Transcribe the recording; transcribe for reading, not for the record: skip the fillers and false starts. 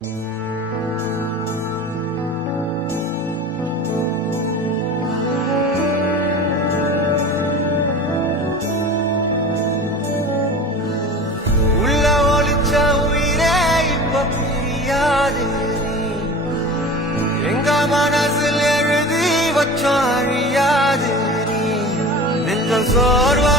உள்ள ஒளிச்ச உயிரே இப்ப புரியாது எங்க மனசில் எழுதி வச்சோம் அழியாது நெஞ்சம் சோர்வா